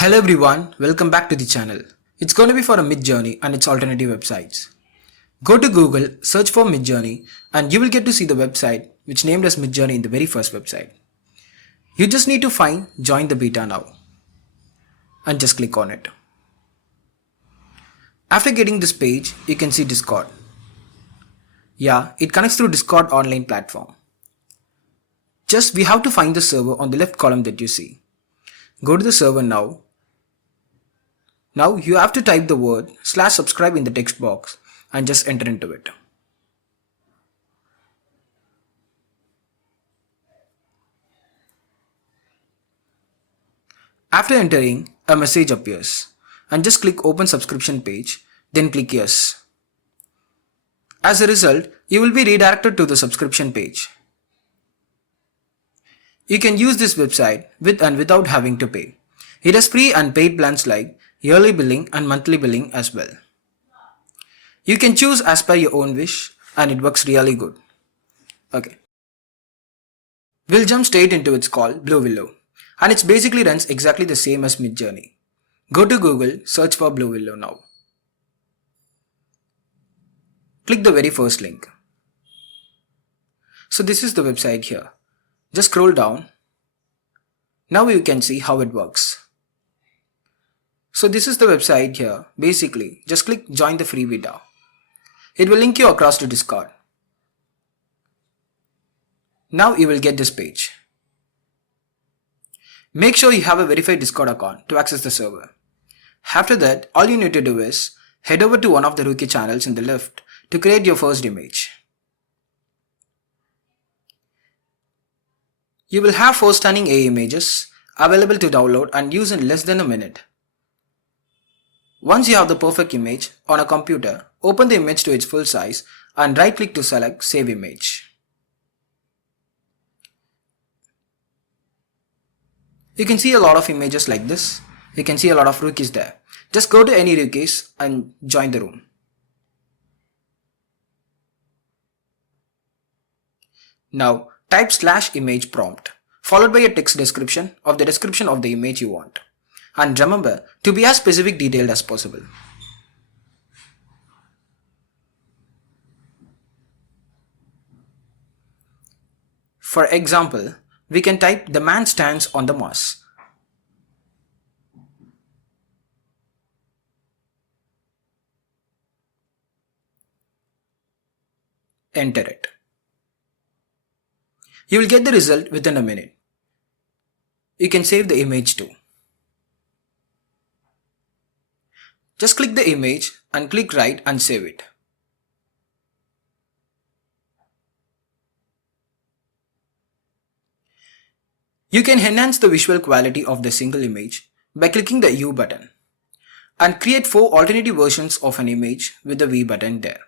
Hello everyone, welcome back to the channel. It's going to be for a Midjourney and its alternative websites. Go to Google, search for Midjourney, and you will get to see the website which named as Midjourney in the very first website. You just need to find join the beta now and just click on it. After getting this page, you can see Discord. Yeah, it connects through Discord online platform. Just we have to find the server on the left column that you see. Go to the server now. Now you have to type the word /subscribe in the text box and just enter into it. After entering, a message appears and just click open subscription page, then click yes. As a result, you will be redirected to the subscription page. You can use this website with and without having to pay. It has free and paid plans like yearly billing and monthly billing as well. You can choose as per your own wish and it works really good. Okay. We'll jump straight into its call Blue Willow, and it basically runs exactly the same as Midjourney. Go to Google, search for Blue Willow now. Click the very first link. So this is the website here. Just scroll down. Now you can see how it works. So this is the website here. Basically, just click join the free beta. It will link you across to Discord. Now you will get this page. Make sure you have a verified Discord account to access the server. After that, all you need to do is head over to one of the rookie channels in the left to create your first image. You will have 4 stunning AI images available to download and use in less than a minute. Once you have the perfect image on a computer, open the image to its full size and right click to select Save Image. You can see a lot of images like this. You can see a lot of rookies there. Just go to any rookies and join the room. Now type /image prompt followed by a text description of the description of the image you want. And remember to be as specific detailed as possible. For example, we can type the man stands on the Mars. Enter it. You will get the result within a minute. You can save the image too. Just click the image and click right and save it. You can enhance the visual quality of the single image by clicking the U button and create 4 alternative versions of an image with the V button there.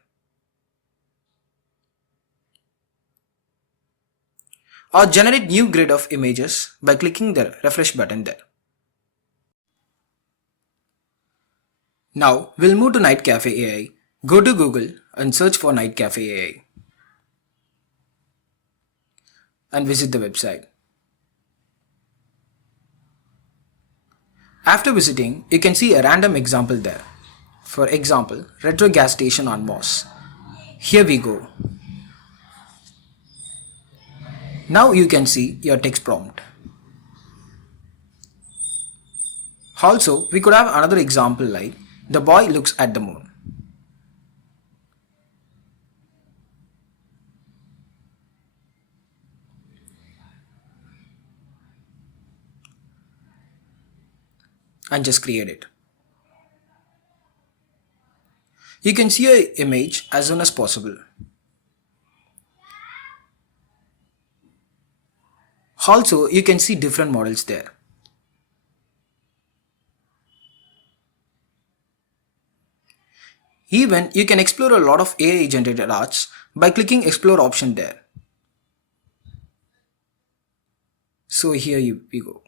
Or generate new grid of images by clicking the refresh button there. Now we'll move to NightCafe AI. Go to Google and search for NightCafe AI and visit the website. After visiting, you can see a random example there. For example, retro gas station on Mars. Here we go. Now you can see your text prompt. Also, we could have another example like the boy looks at the moon. And just create it. You can see your image as soon as possible. Also, you can see different models there. Even you can explore a lot of AI generated arts by clicking explore option there. So here we go.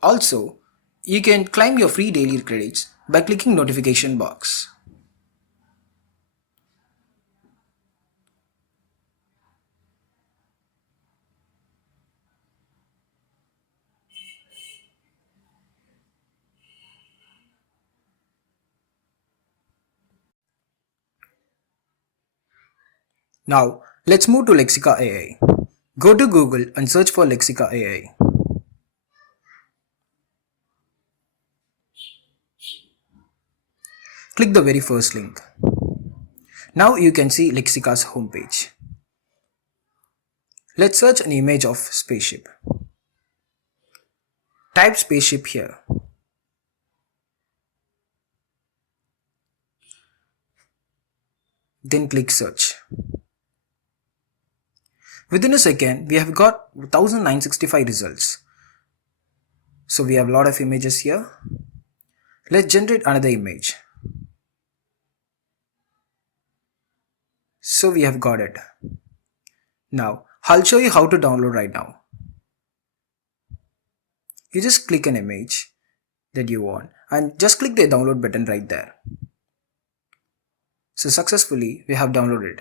Also, you can claim your free daily credits by clicking notification box. Now, let's move to Lexica AI. Go to Google and search for Lexica AI. Click the very first link. Now you can see Lexica's homepage. Let's search an image of spaceship. Type spaceship here. Then click search. Within a second, we have got 1965 results. So we have a lot of images here. Let's generate another image. So we have got it. Now, I'll show you how to download right now. You just click an image that you want and just click the download button right there. So successfully we have downloaded.